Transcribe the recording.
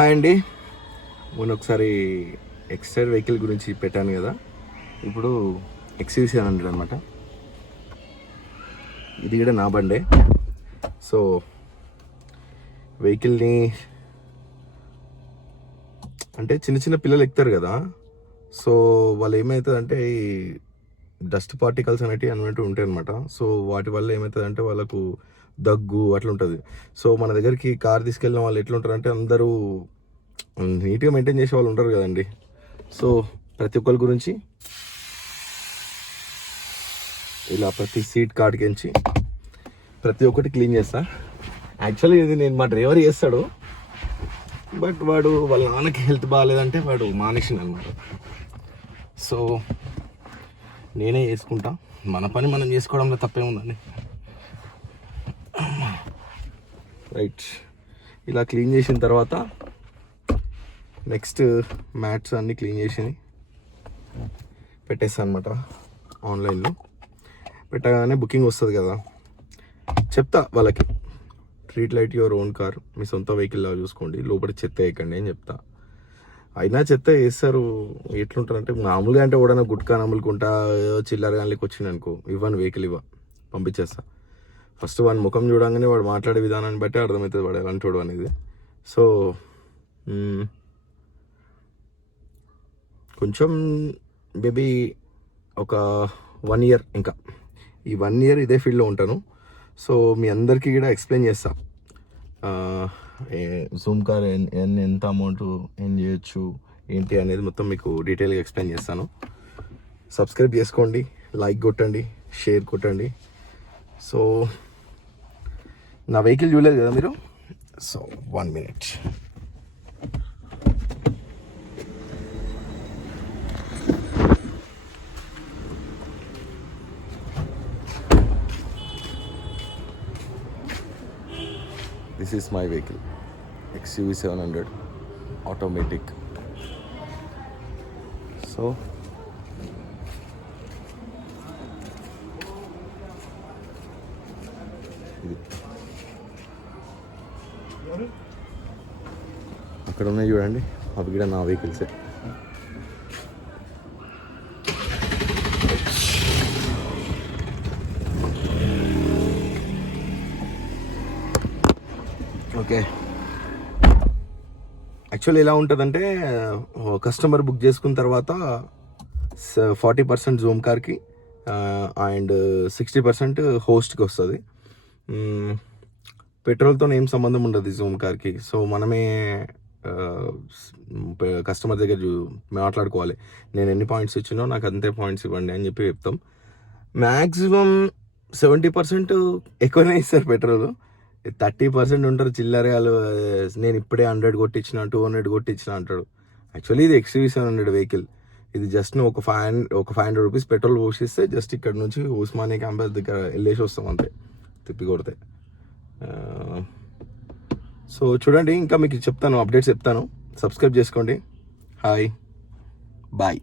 Hi అండి. మొన్న ఒకసారి ఎక్స్టైర్ వెహికల్ గురించి పెట్టాను కదా, ఇప్పుడు XUV700 అనమాట. ఇది కూడా నా బండే. సో వెహికల్ని అంటే చిన్న చిన్న పిల్లలు ఎక్కుతారు కదా, సో వాళ్ళు ఏమవుతుందంటే ఈ డస్ట్ పార్టికల్స్ అనేటివి అన్నట్టు ఉంటాయి అనమాట. సో వాటి వల్ల ఏమవుతుందంటే వాళ్ళకు దగ్గు అట్లా ఉంటుంది. సో మన దగ్గరికి కార్ తీసుకెళ్ళిన వాళ్ళు ఎట్లుంటారు అంటే అందరూ నీట్గా మెయింటైన్ చేసే వాళ్ళు ఉంటారు కదండి. సో ప్రతి ఒక్కరి గురించి ఇలా ప్రతి సీట్ కార్డ్కించి ప్రతి ఒక్కటి క్లీన్ చేస్తా. యాక్చువల్లీ ఇది నేను మా డ్రైవర్ చేస్తాడు, బట్ వాడు వాళ్ళ నాన్నకి హెల్త్ బాగాలేదంటే వాడు మానేసింది అనమాట. సో నేనే చేసుకుంటా. మన పని మనం చేసుకోవడంలో తప్పే ఉందండి. రైట్, ఇలా క్లీన్ చేసిన తర్వాత నెక్స్ట్ మ్యాట్స్ అన్నీ క్లీన్ చేసి పెట్టేస్తాను అనమాట. ఆన్లైన్లో పెట్టగానే బుకింగ్ వస్తుంది కదా, చెప్తా వాళ్ళకి treat like your own car, మీ సొంత వెహికల్ లాగా చూసుకోండి, లోపల చెత్త వేయకండి అని చెప్తా. అయినా చెత్త వేస్తారు. ఎట్లుంటారంటే మామూలుగా అంటే కూడా గుట్కా నమ్ములుకుంటా చిల్లర గానికి వచ్చింది అనుకో, ఇవ్వను వెహికల్ పంపించేస్తా. ఫస్ట్ వాడి ముఖం చూడంగానే వాడు మాట్లాడే విధానాన్ని బట్టి అర్థమవుతుంది వాడు ఎలాంటి వాడు అనేది. సో కొంచెం మేబీ ఒక 1 year, ఇంకా ఈ 1 year ఇదే ఫీల్డ్లో ఉంటాను. సో మీ అందరికీ కూడా ఎక్స్ప్లెయిన్ చేస్తా జూమ్ కార్ ఎంత అమౌంట్ ఏం చేయొచ్చు ఏంటి అనేది మొత్తం మీకు డీటెయిల్గా ఎక్స్ప్లెయిన్ చేస్తాను. సబ్స్క్రైబ్ చేసుకోండి, లైక్ కొట్టండి, షేర్ కొట్టండి. సో నా వెహికల్ చూడలేదు కదా మీరు. So 1 minute. This is my vehicle, XUV700 automatic. So అక్కడ ఉన్నాయి చూడండి, అవి కూడా నా వెహికల్సే. ఓకే, యాక్చువల్లీ ఎలా ఉంటుందంటే కస్టమర్ బుక్ చేసుకున్న తర్వాత 40% జూమ్ కార్కి అండ్ 60% హోస్ట్కి వస్తుంది. పెట్రోల్తో ఏం సంబంధం ఉండదు జూమ్ కార్కి. సో మనమే కస్టమర్ దగ్గర మాట్లాడుకోవాలి, నేను ఎన్ని పాయింట్స్ ఇచ్చినో నాకు అంతే పాయింట్స్ ఇవ్వండి అని చెప్పి చెప్తాం. మ్యాక్సిమం 70% ఎక్కువనే ఇస్తారు పెట్రోల్. 30% ఉంటారు చిల్లరగాలు, నేను ఇప్పుడే 100 కొట్టించిన 200 కొట్టించిన అంటాడు. యాక్చువల్లీ ఇది XUV700 వెహికల్. ఇది జస్ట్ నువ్వు ఒక 500 రూపీస్ పెట్రోల్ పోషిస్తే జస్ట్ ఇక్కడ నుంచి ఉస్మానియా క్యాంపస్ దగ్గర వెళ్ళేసి వస్తాం అంతే, తిప్పి కొడితే. సో చూడండి, ఇంకా మీకు చెప్తాను, అప్డేట్స్ చెప్తాను. సబ్స్క్రైబ్ చేసుకోండి. Hi, bye.